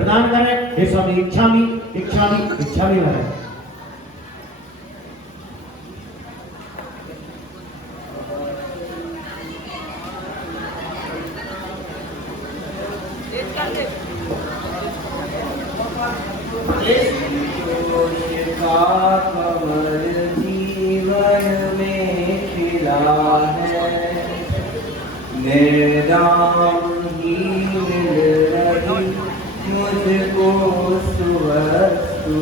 प्रदान करें। हे स्वामी इच्छामि इच्छामि इच्छामि वरें। जीवन में खिला है निर्दाम ही मिल रही मुझको सुवस्तु।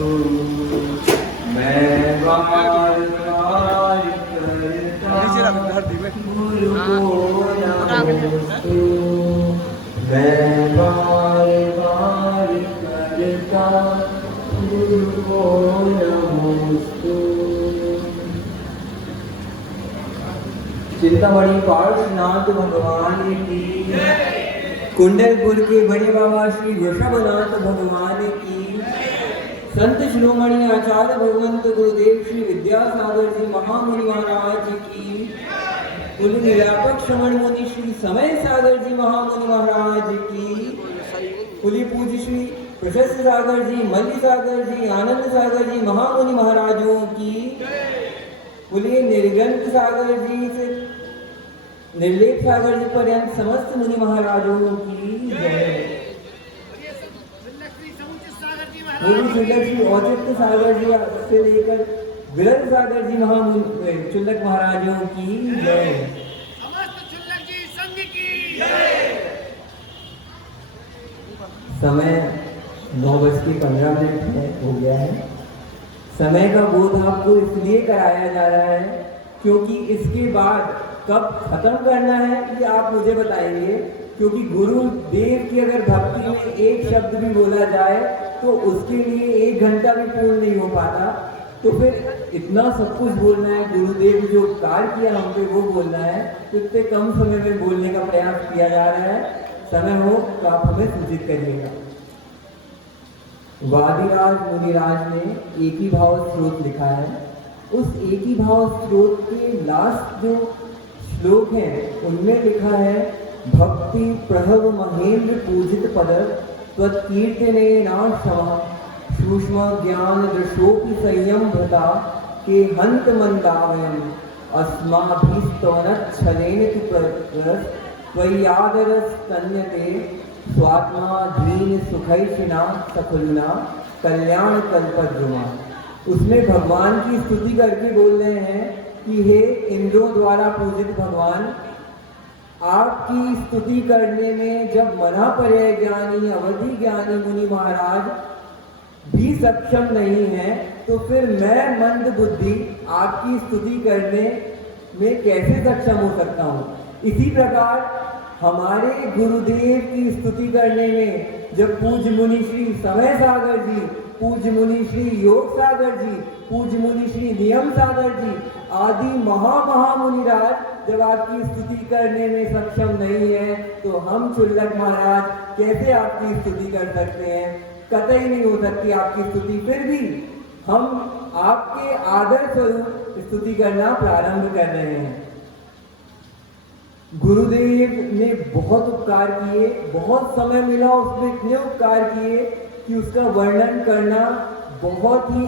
मैं बार बार करता गुरु को नमस्तु। मैं बार बार करता गुरु को नमस्तु। चिंतामणि पार्श्वनाथ भगवान की, कुंडलपुर के बड़े बाबा श्री वृषभनाथ भगवान की, संत शिरोमणि आचार्य भगवंत गुरुदेव श्री विद्यासागर जी महामुनि महाराज की, कुल निरापक श्रवण मुनि श्री समय सागर जी महामुनि महाराज की, कुली पूज्य श्री प्रशस्त सागर जी, मल्ली सागर जी, आनंद सागर जी महामुनि महाराजों की, कुली निर्गंत सागर जी से निर्लेप सागर जी पर्यंत समस्त मुनि महाराजों की जय। पूरी श्री औचित्य सागर जी से लेकर विरल सागर जी महामुनि चुल्लक महाराजों की जय। समस्त चुल्लक जी संघ की जय। समय 9:15 है, हो गया है। समय का बोध आपको इसलिए कराया जा रहा है क्योंकि इसके बाद कब खत्म करना है ये आप मुझे बताएंगे। क्योंकि गुरुदेव की अगर भक्ति में एक शब्द भी बोला जाए तो उसके लिए 1 घंटा भी पूर्ण नहीं हो पाता। तो फिर इतना सब कुछ बोलना है, गुरुदेव ने जो उपकार किया हम पे वो बोलना है, तो इतने कम समय में बोलने का प्रयास किया जा रहा है। समय हो तो आप हमें सूचित करिएगा। वादिराज मुनिराज ने एक ही भाव स्रोत लिखा है। उस एक ही भाव स्रोत के लास्ट जो श्लोक है उनमें लिखा है, भक्ति प्रभव महेंद्र पूजित पद त्वत्कीर्तने नाशमा सूक्ष्म ज्ञान दृशोपि संयम भृता के हंत मंदावयम अस्माभिस्तवनच्छलेन तु प्ररस त्वय्यादरस्तन्यते स्वात्मा धीन सुखैषिणा सखलुना कल्याण कल्पद्रुमा। उसमें भगवान की स्तुति करके बोल रहे हैं कि हे इंद्रों द्वारा पूजित भगवान, आपकी स्तुति करने में जब मना पर्याय ज्ञानी अवधि ज्ञानी मुनि महाराज भी सक्षम नहीं है तो फिर मैं मंद बुद्धि आपकी स्तुति करने में कैसे सक्षम हो सकता हूँ। इसी प्रकार हमारे गुरुदेव की स्तुति करने में जब पूज्य मुनि श्री समय सागर जी, पूज्य मुनि श्री योग सागर जी, पूज्य मुनि श्री नियम सागर जी आदि महामुनिराज जब आपकी स्तुति करने में सक्षम नहीं है तो हम चुल्लक महाराज कैसे आपकी स्तुति कर सकते हैं। कतई नहीं हो सकती आपकी स्तुति। फिर भी हम आपके आदर स्वरूप स्तुति करना प्रारंभ कर रहे हैं। गुरुदेव ने बहुत उपकार किए, बहुत समय मिला, उसमें इतने उपकार किए कि उसका वर्णन करना बहुत ही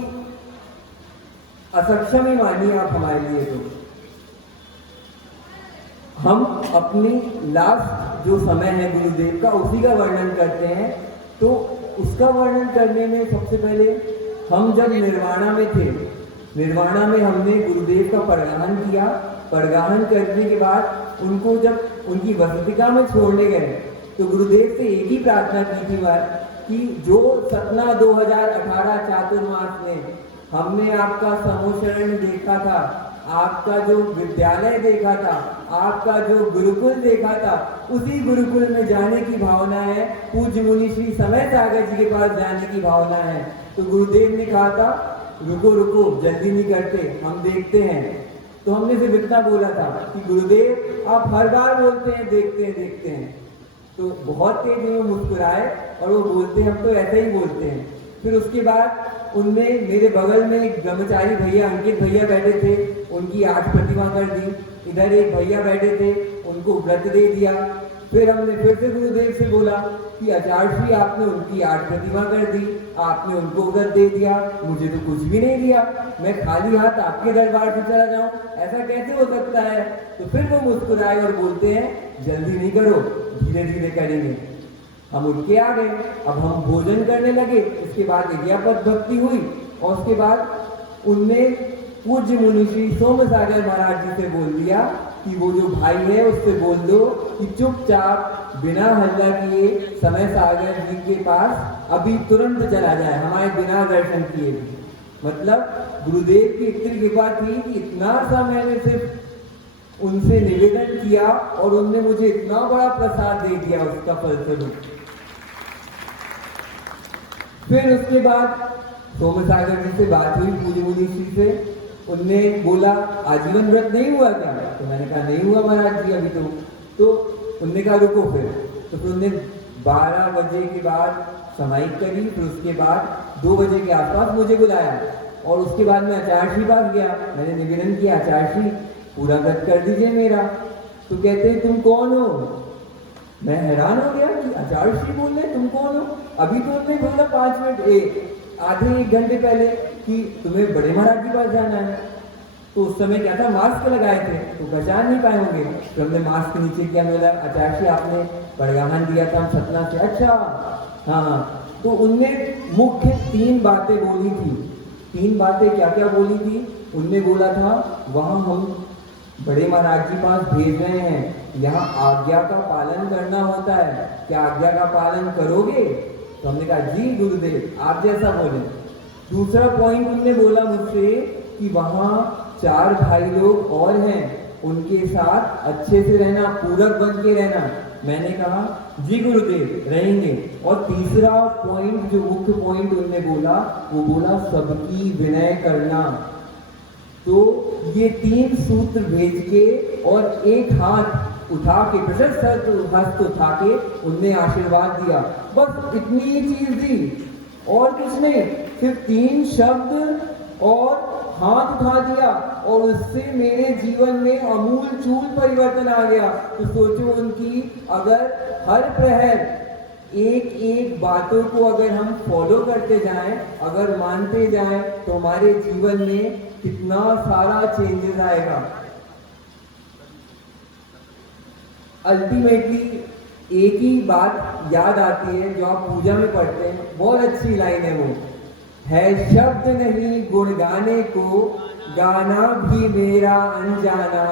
असक्षम ही मानिए आप हमारे लिए। तो हम अपनी लास्ट जो समय है गुरुदेव का उसी का वर्णन करते हैं। तो उसका वर्णन करने में सबसे पहले हम जब निर्वाणा में थे, निर्वाणा में हमने गुरुदेव का पड़गाहन किया। पड़गाहन करने के बाद उनको जब उनकी वसतिका में छोड़ने गए तो गुरुदेव से एक ही प्रार्थना की थी कि जो सतना 2018 चातुर्मास में हमने आपका समोशरण देखा था, आपका जो विद्यालय देखा था, आपका जो गुरुकुल देखा था, उसी गुरुकुल में जाने की भावना है। पूज्य मुनि श्री समय सागर जी के पास जाने की भावना है। तो गुरुदेव ने कहा था रुको रुको, जल्दी नहीं करते, हम देखते हैं। तो हमने सिर्फ इतना बोला था कि गुरुदेव आप हर बार बोलते हैं देखते हैं देखते हैं। तो बहुत तेज में मुस्कुराए और वो बोलते हम तो ऐसे ही बोलते हैं। फिर उसके बाद उनमें मेरे बगल में एक ब्रह्मचारी भैया अंकित भैया बैठे थे, उनकी 8 प्रतिमा कर दी। इधर एक भैया बैठे थे, उनको व्रत दे दिया। फिर हमने फिर से गुरुदेव से बोला कि आचार्य श्री आपने उनकी आर्ट प्रतिमा कर दी, आपने उनको उगत दे दिया, मुझे तो कुछ भी नहीं दिया, मैं खाली हाथ आपके दरबार से चला जाऊं, ऐसा कैसे हो सकता है? तो फिर वो मुस्कुराए और बोलते हैं जल्दी नहीं करो, धीरे धीरे करेंगे। हम उठ के आ गए। अब हम भोजन करने लगे, इसके बाद इडियापत भक्ति हुई और उसके बाद उनने पूज्य मुनि श्री सोमसागर महाराज जी से बोल दिया कि वो जो भाई है उससे बोल दो कि चुपचाप बिना हल्ला किए समय सागर जी के पास अभी तुरंत चला जाए, हमारे बिना दर्शन किए भी। मतलब गुरुदेव की इतनी कृपा थी कि इतना सा मैंने सिर्फ उनसे निवेदन किया और उनने मुझे इतना बड़ा प्रसाद दे दिया उसका फलस्वरूप। फिर उसके बाद सोमसागर जी से बात हुई पूज्य मुनि श्री से, उनने बोला आजीवन व्रत नहीं हुआ क्या? तो मैंने कहा नहीं हुआ महाराज जी अभी तो उनने कहा रुको फिर तो उनने 12 बजे के बाद समाहित करी, फिर उसके बाद 2 बजे के आसपास मुझे बुलाया और उसके बाद मैं आचार्य श्री पास गया। मैंने निवेदन किया आचार्य श्री पूरा व्रत कर दीजिए मेरा। तो कहते तुम कौन हो? मैं हैरान हो गया कि आचार्य श्री बोल रहे तुम कौन हो? अभी तो उन्होंने बोला 5 मिनट आधे 1 घंटे पहले कि तुम्हें बड़े महाराज के पास जाना है। तो उस समय क्या था, मास्क लगाए थे तो पहचान नहीं पाए होंगे। तो हमने मास्क नीचे किया, बोला आचार्य श्री आपने बड़गाहन दिया था हम सतना से। अच्छा हाँ। तो उनने मुख्य 3 बातें बोली थी। 3 बातें क्या क्या बोली थी? उनने बोला था वहाँ हम बड़े महाराज जी पास भेज रहे हैं, यहाँ आज्ञा का पालन करना होता है, क्या आज्ञा का पालन करोगे? तो हमने कहा जी गुरुदेव आप जैसा बोले। दूसरा पॉइंट उन्होंने बोला मुझसे कि वहाँ 4 भाई लोग और हैं, उनके साथ अच्छे से रहना, पूरक बन के रहना। मैंने कहा जी गुरुदेव रहेंगे। और तीसरा पॉइंट जो मुख्य पॉइंट उन्होंने बोला वो बोला सबकी विनय करना। तो ये 3 सूत्र भेज के और एक हाथ उठा के प्रशस्त हस्त उठा के उनने आशीर्वाद दिया। बस इतनी ही चीज दी और कुछ नहीं, सिर्फ 3 शब्द और हाथ उठा दिया और उससे मेरे जीवन में अमूल चूल परिवर्तन आ गया। तो सोचो उनकी अगर हर प्रहर एक बातों को अगर हम फॉलो करते जाएं, अगर मानते जाएं तो हमारे जीवन में कितना सारा चेंजेस आएगा। अल्टीमेटली एक ही बात याद आती है जो आप पूजा में पढ़ते हैं, बहुत अच्छी लाइन है, वो है शब्द नहीं गुण गाने को, गाना भी मेरा अनजाना,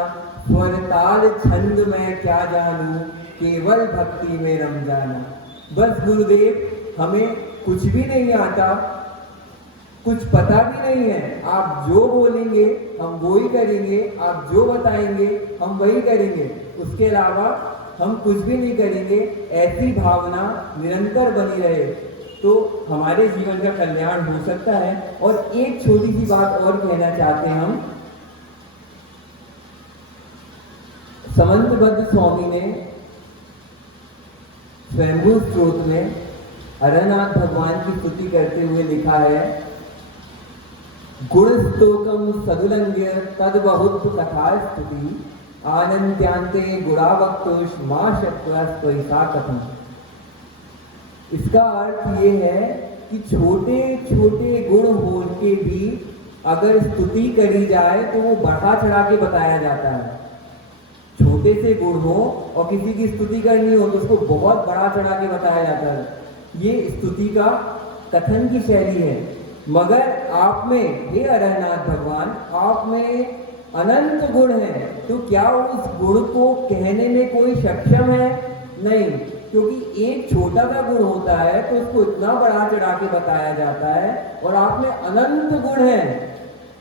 स्वर ताल छंद मैं क्या जानूं, केवल भक्ति में रम जाना। बस गुरुदेव हमें कुछ भी नहीं आता, कुछ पता भी नहीं है, आप जो बोलेंगे हम वो ही करेंगे, आप जो बताएंगे हम वही करेंगे, उसके अलावा हम कुछ भी नहीं करेंगे। ऐसी भावना निरंतर बनी रहे तो हमारे जीवन का कल्याण हो सकता है। और एक छोटी सी बात और कहना चाहते हैं हम, समंतबद्ध स्वामी ने स्वयंभू स्त्रोत में अरहनाथ भगवान की स्तुति करते हुए लिखा है, गुणस्तोकम सदुलंघ्य तद बहुत कथा स्तुति, आनंद्यांते गुणावक्तुष मां शक्त्वा कथम। इसका अर्थ ये है कि छोटे छोटे गुण हो के भी अगर स्तुति करी जाए तो वो बढ़ा चढ़ा के बताया जाता है। छोटे से गुण हो और किसी की स्तुति करनी हो तो उसको बहुत बड़ा चढ़ा के बताया जाता है। ये स्तुति का कथन की शैली है। मगर आप में हे अरहनाथ भगवान, आप में अनंत गुण है, तो क्या उस गुण को कहने में कोई सक्षम है? नहीं, क्योंकि एक छोटा सा गुण होता है तो उसको इतना बढ़ा चढ़ा के बताया जाता है, और आप में अनंत गुण है,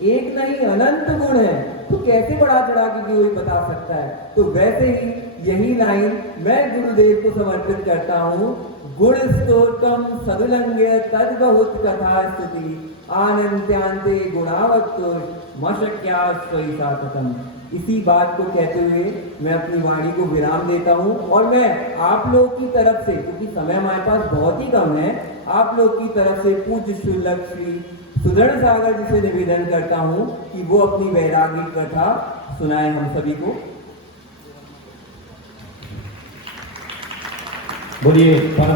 एक नहीं अनंत गुण है, तो कैसे बढ़ा चढ़ा के कोई बता सकता है? तो वैसे ही यही लाइन मैं गुरुदेव को समर्पित करता हूँ, गुण स्तोत्रम सदुलंघ्य तद बहुत कथा स्तुति, आनंत्यांते गुणावक्तो मशक्या स्वैसा कथम। इसी बात को कहते हुए मैं अपनी वाणी को विराम देता हूँ, और मैं आप लोग की तरफ से, क्योंकि समय हमारे पास बहुत ही कम है, आप लोग की तरफ से पूज्य शुल्लक श्री सुदृढ़ सागर जी से निवेदन करता हूँ कि वो अपनी वैरागी कथा सुनाए हम सभी को। बोलिए परम